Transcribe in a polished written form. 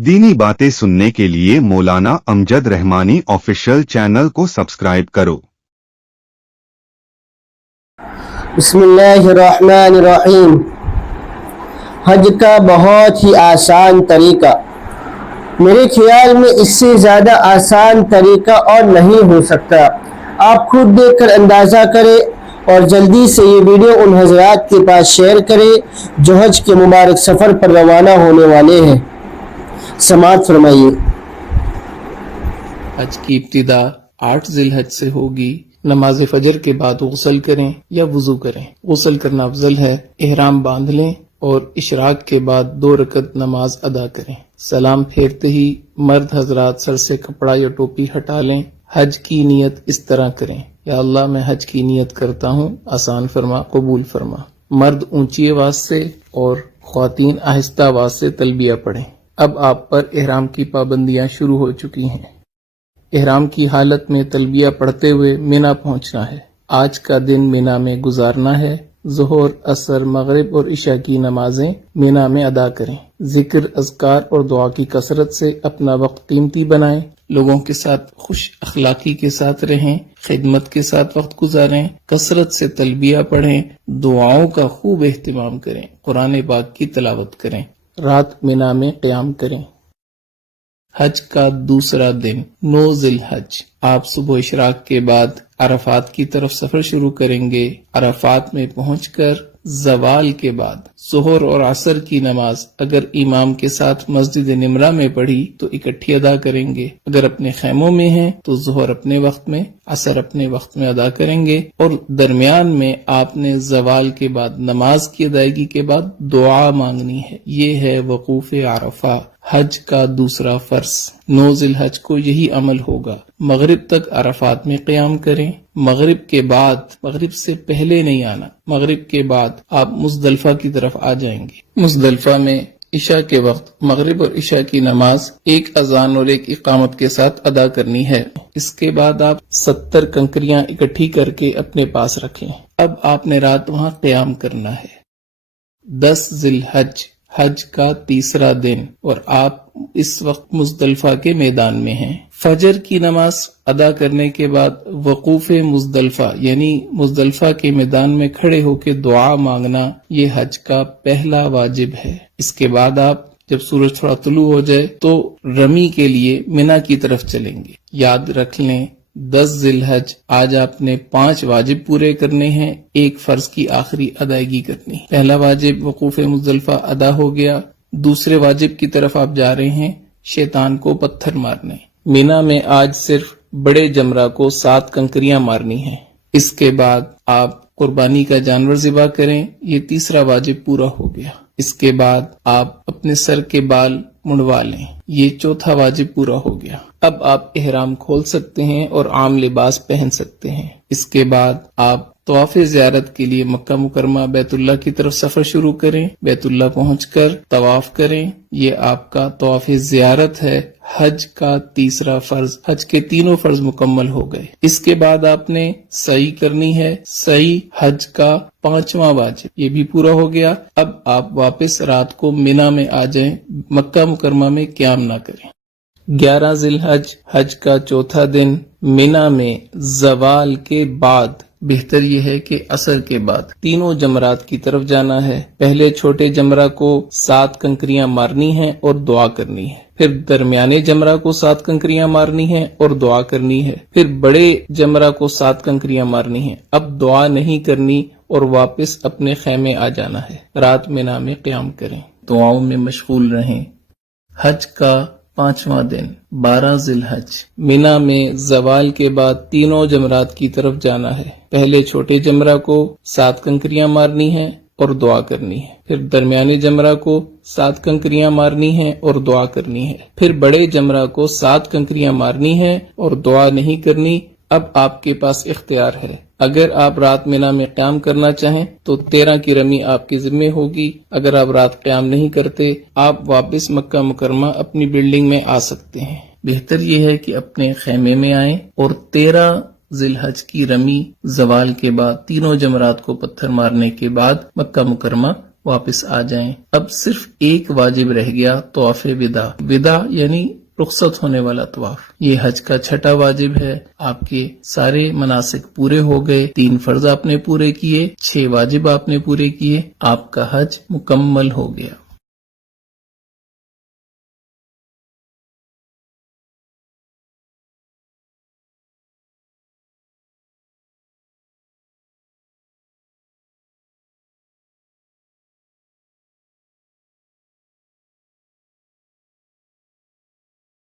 दीनी बातें सुनने के लिए मौलाना अमजद रहमानी ऑफिशियल चैनल को सब्सक्राइब करो। बिस्मिल्लाहिर्रहमानिर्रहीम। हज का बहुत ही आसान तरीका, मेरे ख्याल में इससे ज़्यादा आसान तरीका और नहीं हो सकता। आप खुद देखकर अंदाज़ा करें और जल्दी से ये वीडियो उन हज़रात के पास शेयर करें जो हज के मुबारक सफ़र पर रवाना होने वाले हैं। समाअत फरमाइए। हज की इब्तिदा 8 ज़िलहज से होगी। नमाज फजर के बाद गुस्ल करें या वुजू करें। गुस्ल करना अफजल है। एहराम बांध लें और इशराक के बाद 2 रकत नमाज अदा करें। सलाम फेरते ही मर्द हजरात सर से कपड़ा या टोपी हटा लें। हज की नियत इस तरह करें, या अल्लाह मैं हज की नियत करता हूँ, आसान फरमा, कबूल फरमा। मर्द ऊंची आवाज से और ख्वातीन आहिस्ता आवाज से तलबिया पढ़ें। अब आप पर एहराम की पाबंदियां शुरू हो चुकी हैं। एहराम की हालत में तलबिया पढ़ते हुए मिना पहुंचना है। आज का दिन मिना में गुजारना है। ज़ोहर, असर, मगरिब और इशा की नमाजें मिना में अदा करें। जिक्र, अज़कार और दुआ की कसरत से अपना वक्त कीमती बनाएं। लोगों के साथ खुश अखलाकी के साथ रहें। खिदमत के साथ वक्त गुजारें। कसरत से तलबिया पढ़ें। दुआओं का खूब एहतमाम करें। कुरान पाक की तिलावत करें। रात मिना में क़याम करें। हज का दूसरा दिन 9 ज़िलहज। आप सुबह इशराक के बाद अरफात की तरफ सफर शुरू करेंगे। अरफात में पहुंचकर ज़वाल के बाद ज़ोहर और असर की नमाज अगर इमाम के साथ मस्जिद निमरा में पढ़ी तो इकट्ठी अदा करेंगे। अगर अपने खैमों में हैं तो ज़ोहर अपने वक्त में, असर अपने वक्त में अदा करेंगे। और दरमियान में आपने ज़वाल के बाद नमाज की अदायगी के बाद दुआ मांगनी है। ये है वकूफ़ अरफा, हज का दूसरा फर्ज। 9 ज़िलहज को यही अमल होगा। मगरिब तक अरफात में क़याम करें। मगरिब के बाद, मगरिब से पहले नहीं आना, मगरिब के बाद आप मुज़दलिफ़ा की तरफ आ जाएंगे। मुज़दलिफ़ा में इशा के वक्त मगरिब और इशा की नमाज एक अजान और एक इकामत के साथ अदा करनी है। इसके बाद आप 70 कंकरियां इकट्ठी करके अपने पास रखें। अब आपने रात वहां क़याम करना है। 10 ज़िलहज हज का तीसरा दिन और आप इस वक्त मुज़दलिफ़ा के मैदान में हैं। फजर की नमाज अदा करने के बाद वकूफ़े मुज़दलिफ़ा यानी मुज़दलिफ़ा के मैदान में खड़े होकर दुआ मांगना, ये हज का पहला वाजिब है। इसके बाद आप जब सूरज थोड़ा तुलू हो जाए तो रमी के लिए मिना की तरफ चलेंगे। याद रख लें 10 ज़िलहज आज आपने 5 वाजिब पूरे करने हैं, एक फर्ज की आखिरी अदायगी करनी। पहला वाजिब वकूफ़े मुज़दलिफ़ा अदा हो गया। दूसरे वाजिब की तरफ आप जा रहे हैं, शैतान को पत्थर मारने। मिना में आज सिर्फ बड़े जमरा को 7 कंकरियां मारनी हैं। इसके बाद आप कुर्बानी का जानवर ज़िबा करें। ये तीसरा वाजिब पूरा हो गया। इसके बाद आप अपने सर के बाल मुंडवा लें। ये चौथा वाजिब पूरा हो गया। अब आप एहराम खोल सकते हैं और आम लिबास पहन सकते हैं। इसके बाद आप तवाफ़ ज़ियारत के लिए मक्का मुकरमा बैतुल्लाह की तरफ सफर शुरू करें। बैतुल्लाह पहुंचकर तवाफ करें। ये आपका तवाफ़ ज़ियारत है। हज का तीसरा फर्ज, हज के तीनों फर्ज मुकम्मल हो गए। इसके बाद आपने सई करनी है। सई हज का 5वां वाजिब, ये भी पूरा हो गया। अब आप वापस रात को मिना में आ जाएं, मक्का मुकरमा में क़याम ना करें। 11 ज़िलहज हज का चौथा दिन मिना में ज़वाल के बाद, बेहतर यह है कि असर के बाद तीनों जमरात की तरफ जाना है। पहले छोटे जमरा को 7 कंकरियां मारनी हैं और दुआ करनी है। फिर दरमियाने जमरा को 7 कंकरियां मारनी है और दुआ करनी है। फिर बड़े जमरा को 7 कंकरियां मारनी है। अब दुआ नहीं करनी और वापस अपने खैमे आ जाना है। रात मिना में क़याम करें, दुआओं में मशगूल रहें। हज का 5वां दिन 12 ज़िलहज मिना में ज़वाल के बाद तीनों जमरात की तरफ जाना है। पहले छोटे जमरा को 7 कंकरियां मारनी है और दुआ करनी है। फिर दरमियाने जमरा को 7 कंकरियां मारनी है और दुआ करनी है। फिर बड़े जमरा को 7 कंकरियां मारनी है और दुआ नहीं करनी। अब आपके पास इख्तियार है। अगर आप रात मिना में क़याम करना चाहें तो 13 की रमी आपके जिम्मे होगी। अगर आप रात क़याम नहीं करते, आप वापस मक्का मुकरमा अपनी बिल्डिंग में आ सकते हैं। बेहतर यह है कि अपने खैमे में आएं और 13 ज़िलहज की रमी ज़वाल के बाद तीनों जमरात को पत्थर मारने के बाद मक्का मुकरमा واپس آ جائیں۔ اب صرف ایک واجب رہ گیا، طواف ودا۔ ودا یعنی رخصت ہونے والا طواف۔ یہ حج کا چھٹا واجب ہے۔ آپ کے سارے مناسک پورے ہو گئے، 3 فرض آپ نے پورے کیے، 6 واجب آپ نے پورے کیے، آپ کا حج مکمل ہو گیا۔